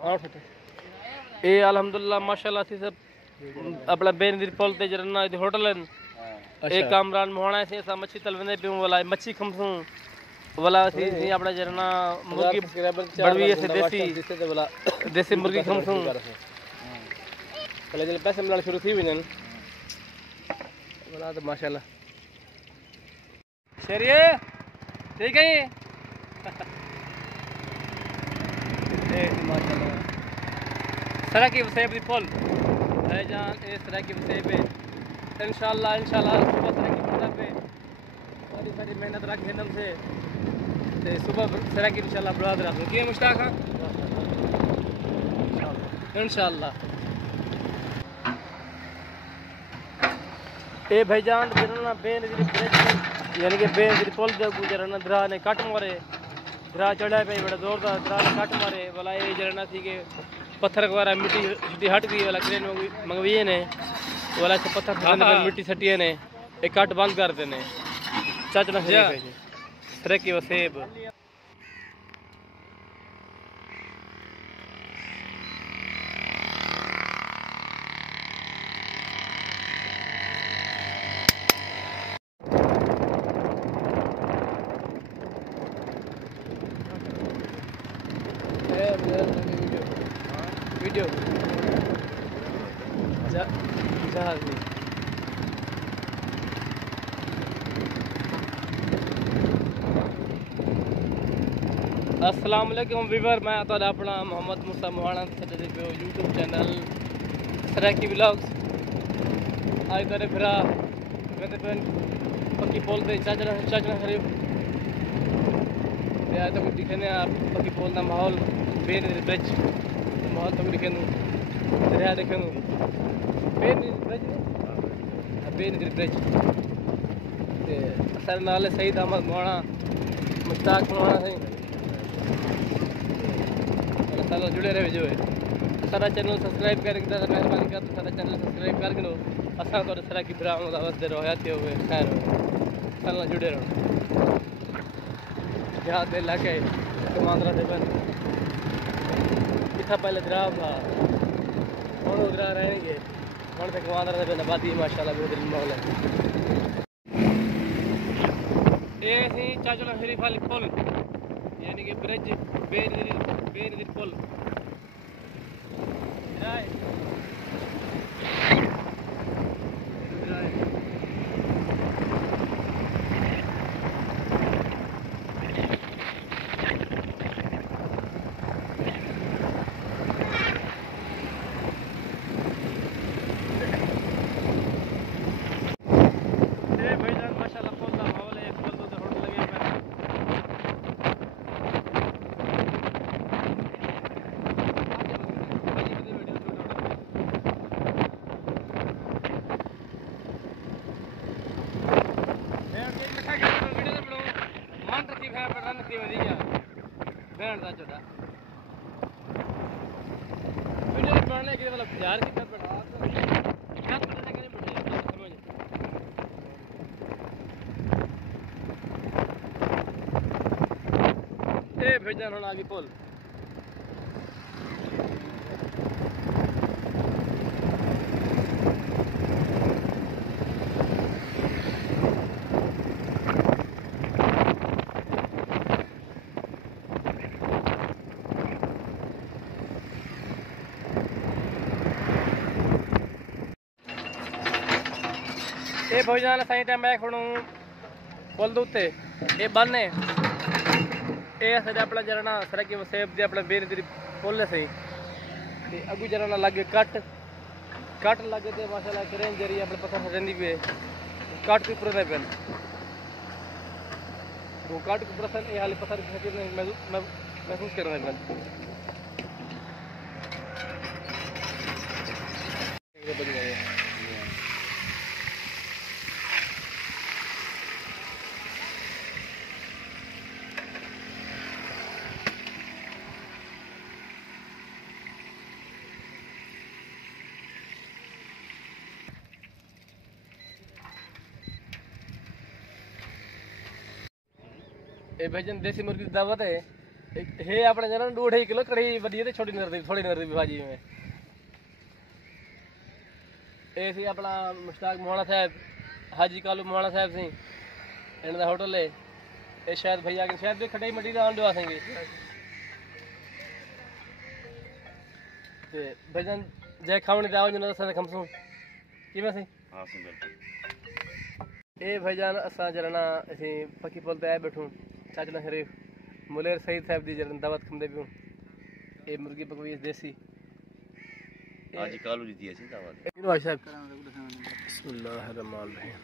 ये अल्हम्दुलिल्लाह माशाल्लाह सी सब अपना बेनदीर पुल ते जरना होटल है एक कामरान मोहना से सा मच्छी तलवने पे वाला मच्छी खमसू वाला सी अपना जरना मुर्गी बड़वी से देसी मुर्गी खमसू पहले जल पैसे मिलना शुरू थी वजन वाला तो माशाल्लाह शेरिए ठीक है ये माशाल्लाह सड़क की वसेब दी पुल भाईजान इस तरह की वसेब है इंशाल्लाह सुबह तरह की मतलब पे सारी सारी मेहनत रख हिनम से सुबह तरह की इंशाल्लाह बुराद रख के मुश्ताक हां इंशाल्लाह ए भाईजान जरना बेन दी ब्रिज यानी कि बेन दी पुल दे गुजरना दरा ने कट मारे दरा चढ़ा पे बड़ा जोरदार दरा ने कट मारे वाला ये जरना थी के पत्थर वगैरह मिट्टी हट गई वाला क्रेन मंगवी ने वाला से पत्थर पर मिट्टी सटिए ने एक कट बंद कर देने चाचना तरह की वसेब वीडियो जहाज अस्सलाम वालेकुम वीवर मैं तो अपना मोहम्मद मूसा मोहाना सदे पे यूट्यूब चैनल सराकी व्लॉग्स आज तेरे फिरा कहते पे पक्की पोल पे चाचना खरीब या तो कुछ दिखने आप पक्की पोल का माहौल बेन ब्रिज माहौल तो दिखे दरिया देखे बेन ब्रिज सर नाले सईद अहमद मोहाना मुश्ताक मोहाना सही सारा जुड़े रहे जो है सारा चैनल सब्सक्राइब करके मेहरबानी कर सारा चैनल सब्सक्राइब करके लो असा तो सारा की ब्राउन दावत दे रहो थे हुए खैर सारा जुड़े रहो जहाँ दे इलाके कमांदरा दे बन कितना पहले दराब था और उधर रहेंगे और तक कमांदरा दे बन आबादी माशाल्लाह बहुत दिन माहौल है ये सी चाचला शरीफ वाली पुल यानी कि ब्रिज बेन पुल बनाने के मतलब यार कितना बड़ा क्या बनाने के लिए समझ ए भेजन होना आगे पुल ये भोजन सही टाइम मैं खड़ू पुल उत्ते ये बन है ये अपना जरना सर की वसेब दे अपना बेन दी पुल सही अगू जरना लगे कट लगे तो माशाल्लाह करें जरिए अपने पत्थर सजंदी पे कट के ऊपर पेन वो कट के ऊपर ये हाल पत्थर महसूस करना पेन ये भजन देसी मुर्गी की दावत है हे अपने जना 2.5 किलो कड़ी वधी ते छोटी नरदी थोड़ी नरदी भाजी में ए सी अपना मुश्ताक मोहाना साहब हाजी कालू मोहाना साहब सी इन्होंने होटल है ये शायद भैया के शायद भी खटाई मटी का आंडो आसेंगे ते भजन जय खावणी दाव जन असा खमसू कि मैं सी हां सी बिल्कुल ए भजन असा जरना असी पक्की पुल ते आए बैठूं चाचना शरीफ मुलेर सईद साहब दी जरन दावत खंदे पियो ए मुर्गी पकवी देसी आज कालू दी दी सी दावत इनो साहब बिस्मिल्लाहिर रहमानिर रहीम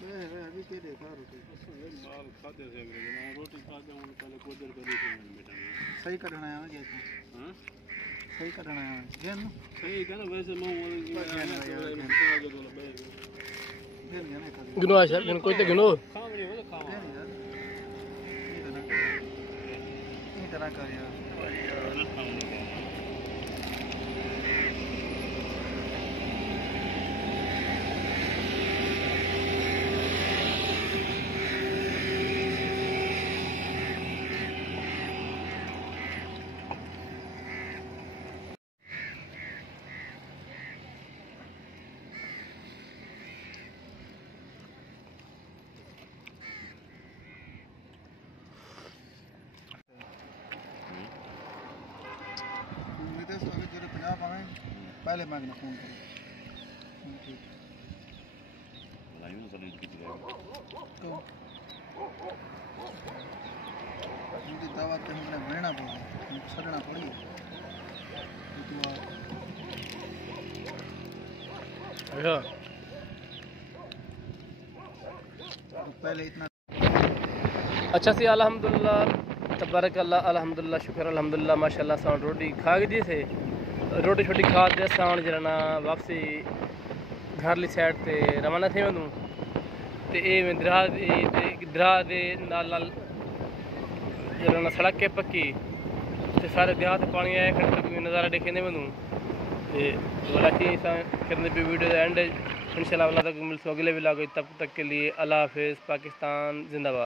अभी के देखा माल खाते से रोटी खाते हैं पहले कोदर करी थी बेटा सही करना है ये हां सही करना है ये ना सही करना वैसे गिनो सर गिनो कोई तो गिनो काम नहीं हो खाओ ये तरह कर यार पहले मैं फोन करूँ लाइव चली तो उनकी दावत पे हमने रहना पड़ा छड़ना पड़ी तो पहले इतना अच्छा सी अल्हम्दुलिल्लाह तबारक अल्लाह अल्हम्दुलिल्लाह शुक्र अल्हम्दुलिल्लाह माशाल्लाह साउंड रोटी खा गई से रोटी छोटी खा के साउंड जरना वापसी घरली साइड ते रवाना थे वनू ते ए दरा दे नाल जरना सड़क के पक्की ते सारे देहात पानी आए खड़े नज़ारा देखे वनू ते वाला की करने पे वीडियो एंड इंशाल्लाह अल्लाह तक मिल अगले व्लॉग तब तक के लिए अल्लाह हाफिज़ पाकिस्तान जिंदाबाद।